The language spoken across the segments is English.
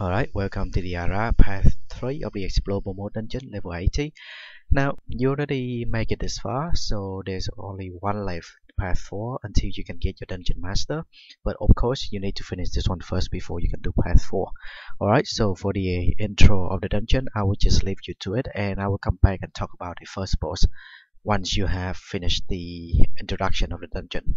Alright, welcome to the Arah Path 3 of the Explorable mode dungeon, level 80. Now, you already make it this far, so there's only one left, Path 4, until you can get your Dungeon Master. But of course, you need to finish this one first before you can do Path 4. Alright, so for the intro of the dungeon, I will just leave you to it, and I will come back and talk about the first boss once you have finished the introduction of the dungeon.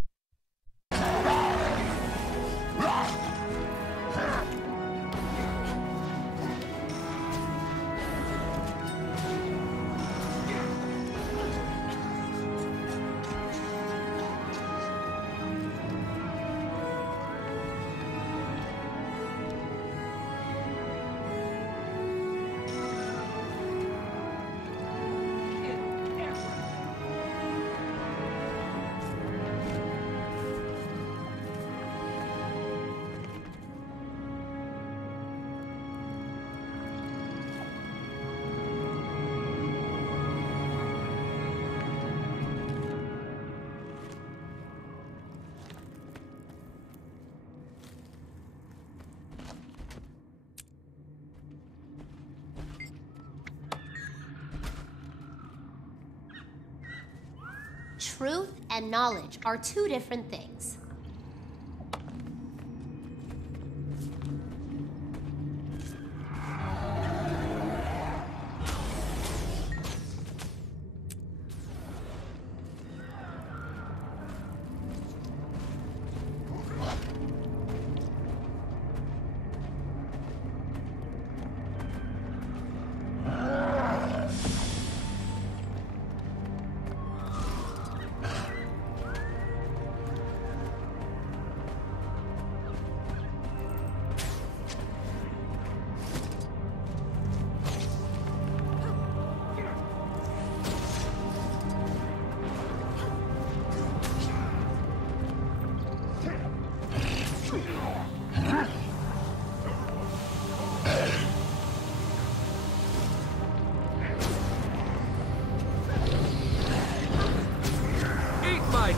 Truth and knowledge are two different things.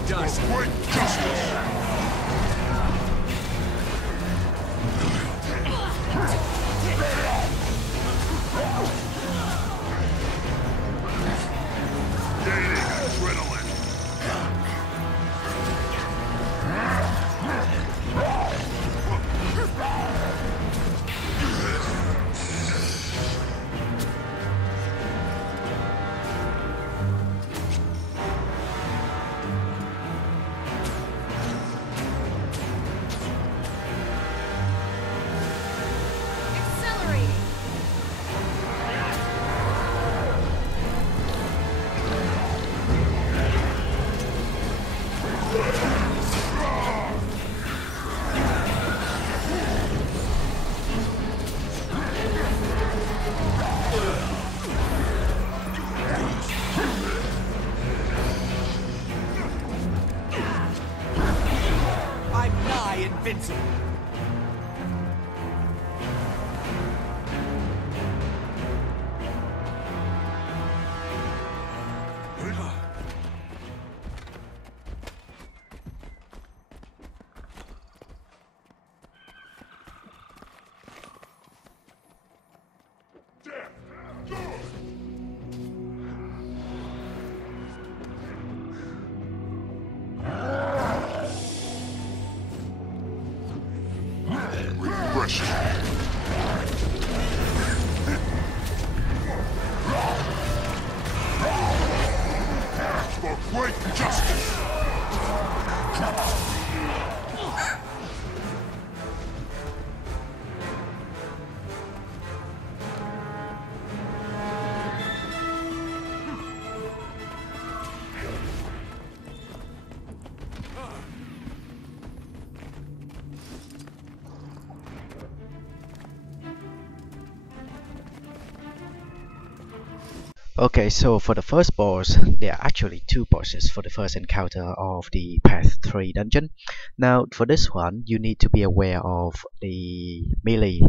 Dust. Great justice. Gaining adrenaline. Invincible. For great justice. Okay, so for the first boss, there are actually two bosses for the first encounter of the Path 3 dungeon. Now, for this one, you need to be aware of the melee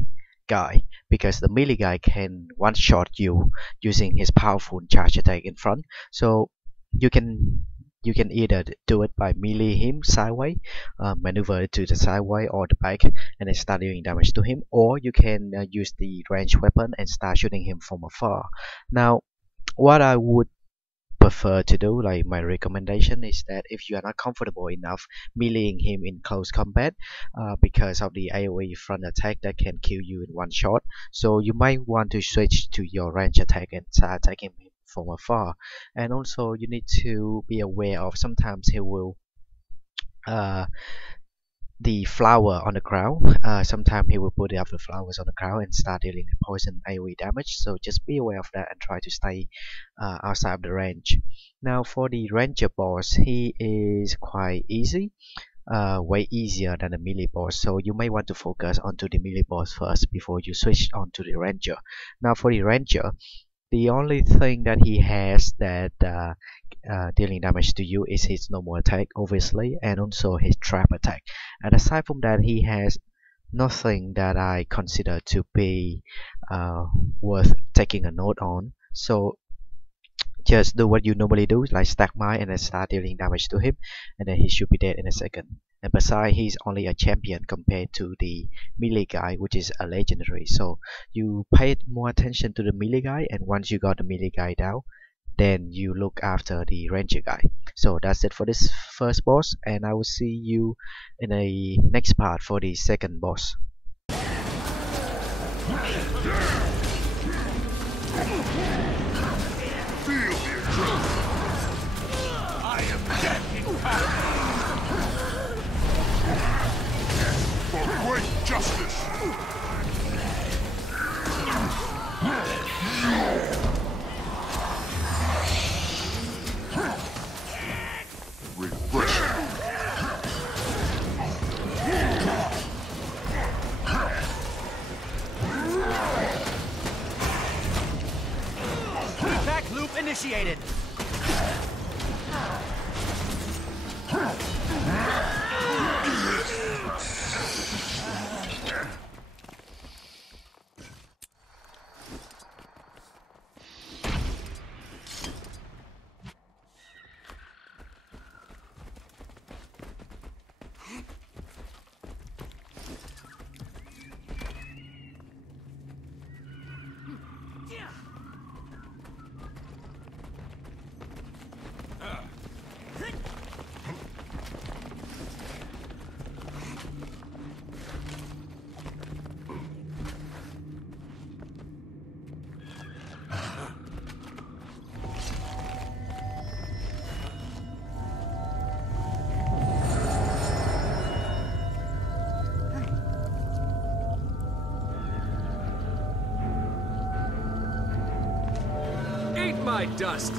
guy, because the melee guy can one-shot you using his powerful charge attack in front. So you can you can either do it by melee him sideways, maneuver it to the sideway or the back, and then start dealing damage to him, or you can use the ranged weapon and start shooting him from afar. Now, what I would prefer to do, like my recommendation, is that if you are not comfortable enough meleeing him in close combat, because of the AoE front attack that can kill you in one shot, so you might want to switch to your range attack and start attacking him from afar. And also you need to be aware of sometimes he will the flower on the ground. Sometimes he will put up the flowers on the ground and start dealing poison AoE damage. So just be aware of that and try to stay outside of the range. Now for the ranger boss, he is quite easy, way easier than the melee boss. So you may want to focus onto the melee boss first before you switch on to the ranger. Now for the ranger, the only thing that he has that dealing damage to you is his normal attack, obviously, and also his trap attack. And aside from that, he has nothing that I consider to be worth taking a note on. So just do what you normally do, like stack mine and then start dealing damage to him, and then he should be dead in a second. And besides, he's only a champion compared to the melee guy, which is a legendary. So you pay more attention to the melee guy, and once you got the melee guy down, then you look after the ranger guy. So that's it for this first boss, and I will see you in a next part for the second boss. I am dead in power. For great justice. Refreshing. Feedback loop initiated. Eat my dust!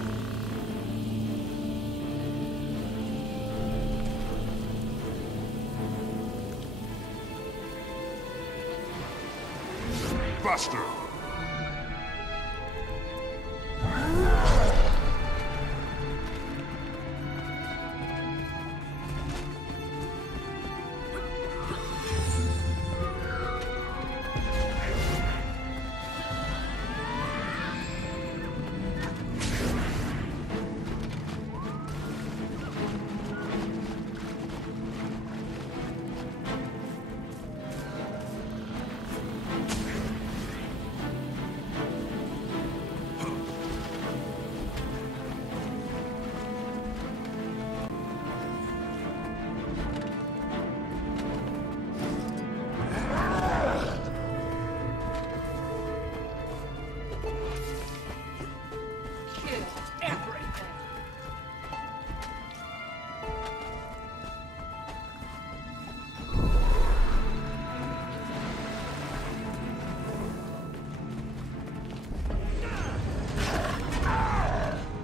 Faster.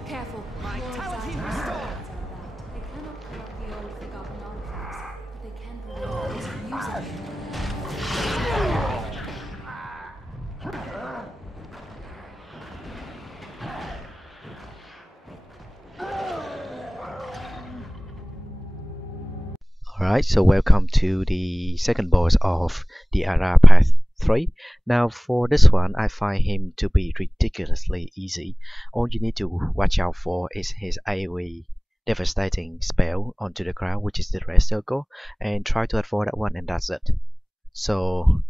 Careful. Vitality restored. They cannot collect the old forgotten artifacts, but they can prevent those from using them. Alright, so welcome to the second boss of the Arah Path 3. Now for this one, I find him to be ridiculously easy. All you need to watch out for is his AoE devastating spell onto the ground, which is the red circle, and try to avoid that one, and that's it. So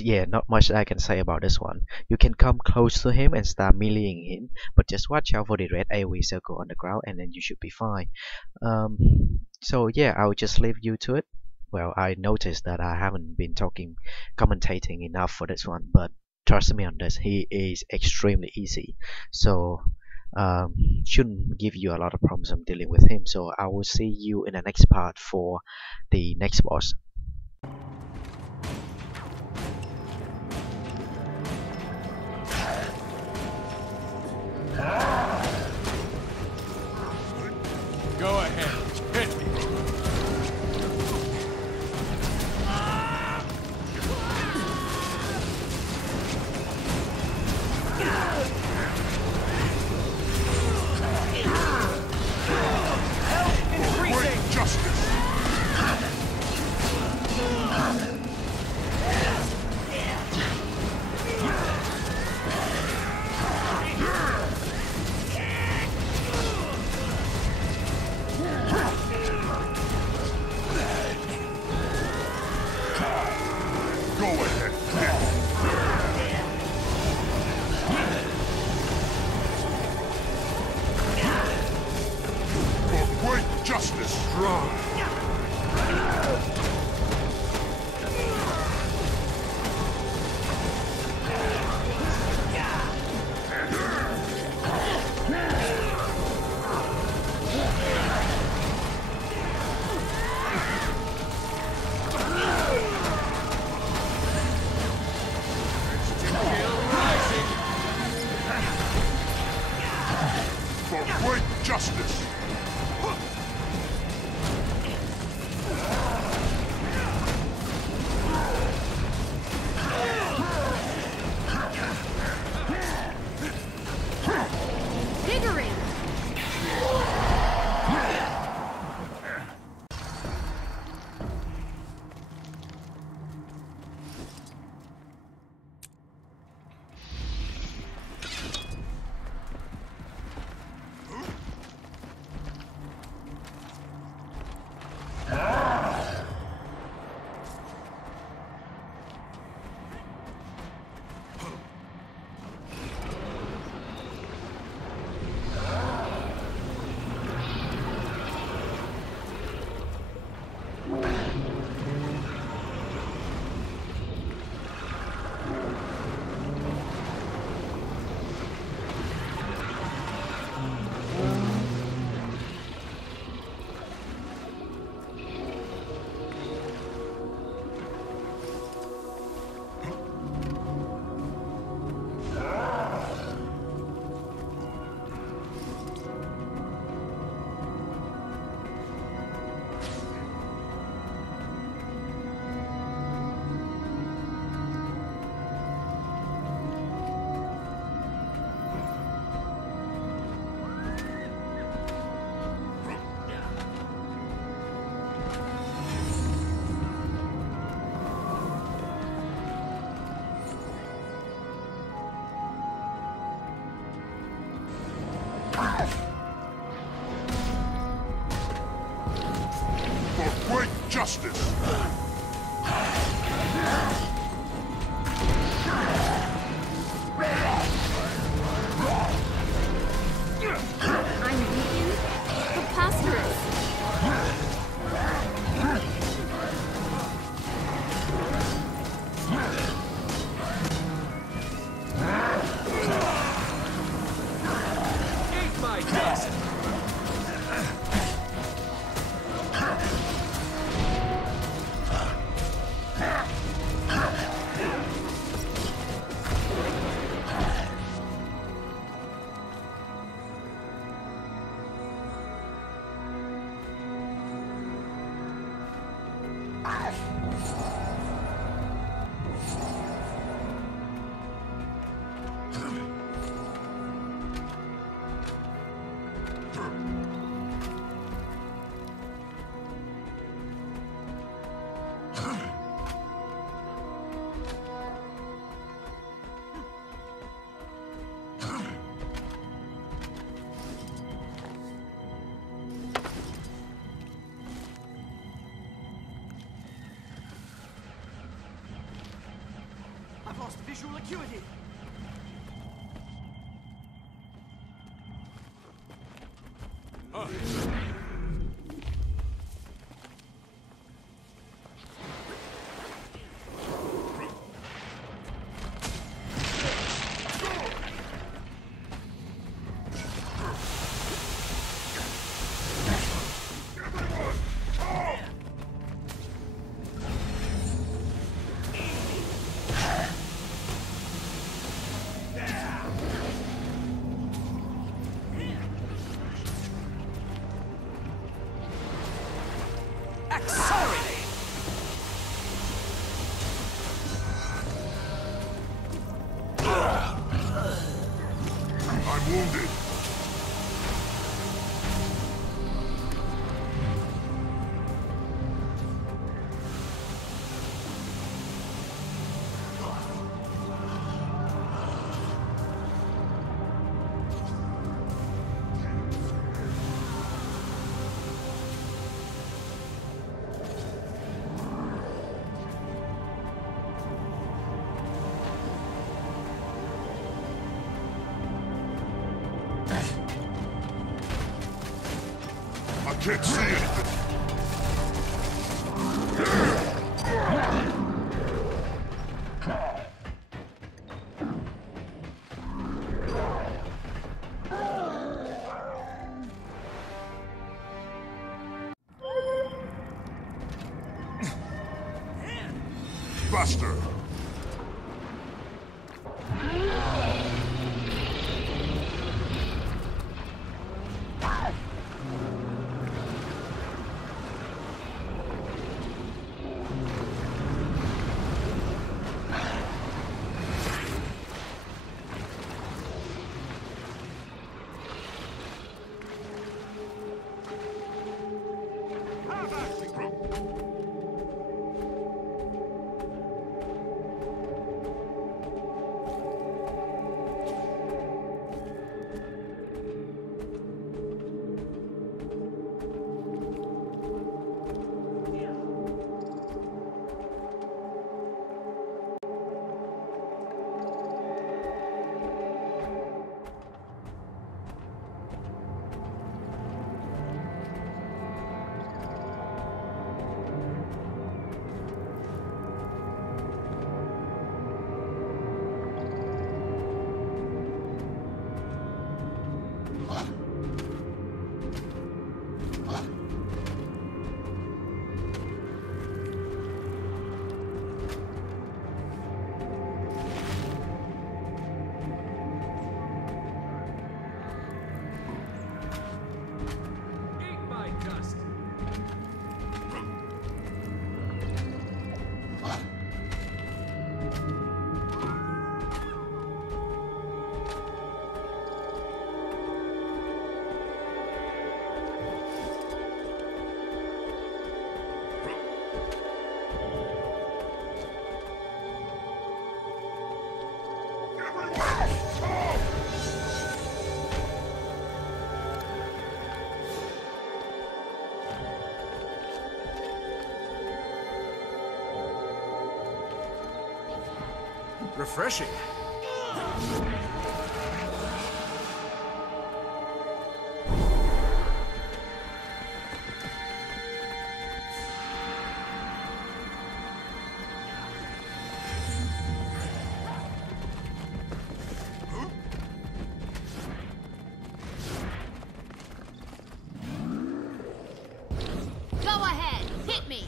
yeah, not much I can say about this one. You can come close to him and start meleeing him, but just watch out for the red AoE circle on the ground, and then you should be fine. So yeah, I'll just leave you to it. Well, I noticed that I haven't been commentating enough for this one, but trust me on this, he is extremely easy. So shouldn't give you a lot of problems on dealing with him. So I will see you in the next part for the next boss. Go ahead. Hit me. Great justice. Go ahead. For great justice. Strong. For great justice. Vigorous. For great justice. I'm weakened. Preposterous. Eat my dust. visual acuity. Accelerate! I'm wounded. I can't see anything. Faster! Refreshing. Go ahead, hit me.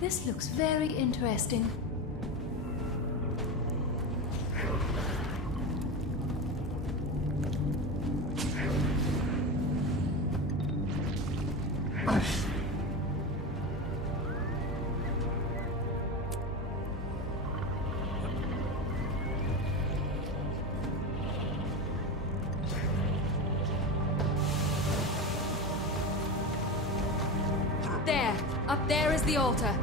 This looks very interesting. There! Up there is the altar.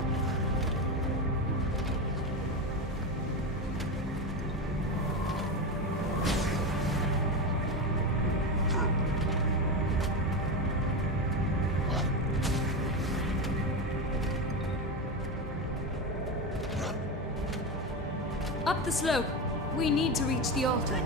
Up the slope. We need to reach the altar.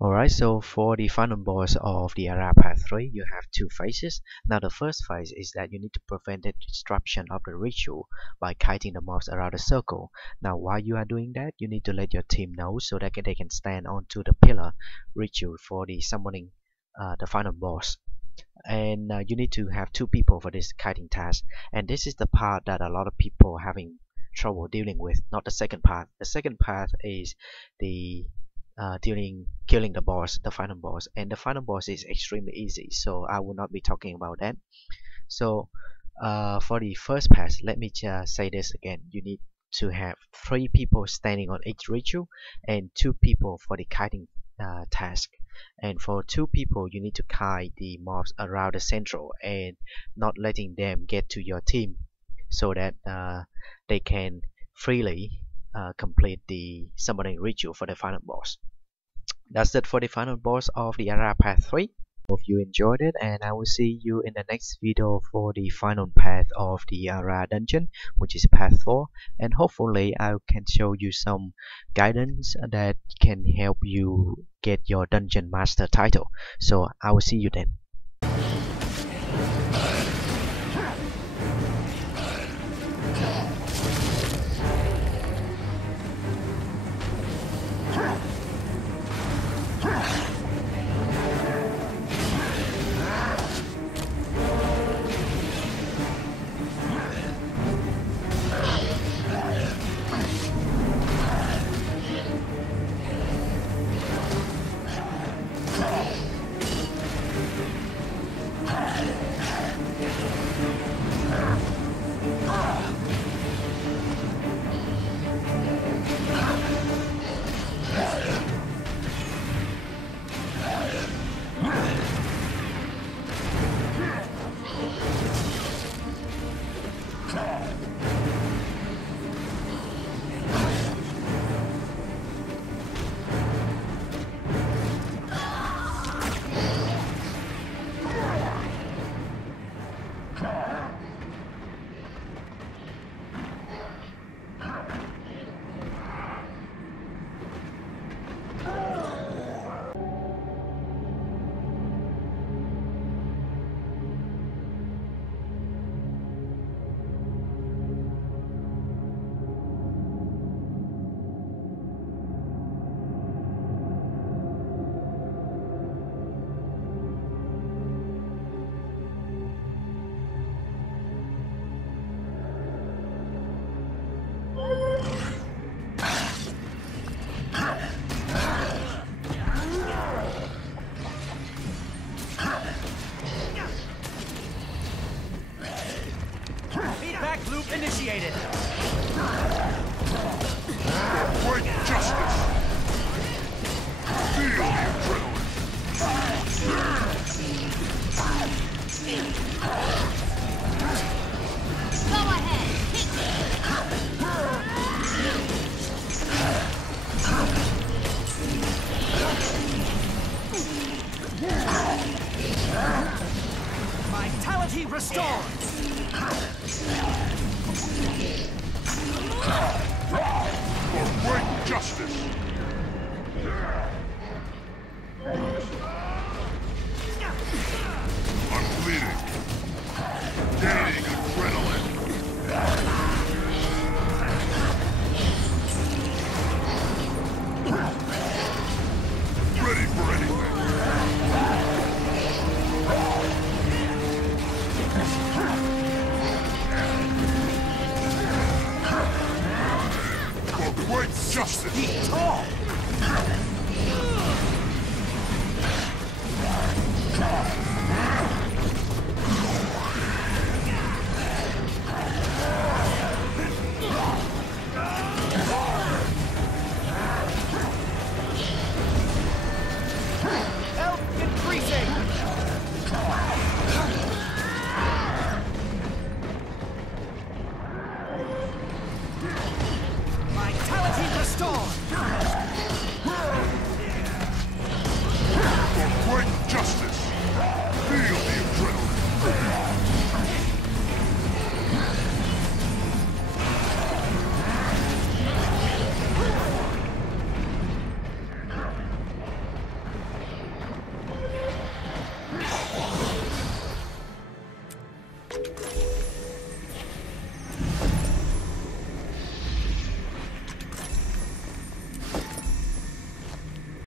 Alright, so for the final boss of the Arah Part 3, you have two phases. Now the first phase is that you need to prevent the disruption of the ritual by kiting the mobs around the circle. Now while you are doing that, you need to let your team know so that they can stand onto the pillar ritual for the summoning the final boss. And you need to have two people for this kiting task. And this is the part that a lot of people are having trouble dealing with, not the second part. The second part is the killing the boss, the final boss, and the final boss is extremely easy, so I will not be talking about that. So for the first pass, let me just say this again. You need to have 3 people standing on each ritual and 2 people for the kiting task. And for 2 people, you need to kite the mobs around the central and not letting them get to your team, so that they can freely complete the summoning ritual for the final boss. That's it for the final boss of the Arah Part 3. Hope you enjoyed it, and I will see you in the next video for the final path of the Arah dungeon, which is Path 4, and hopefully I can show you some guidance that can help you get your Dungeon Master title. So I will see you then. awaits justice! Tall!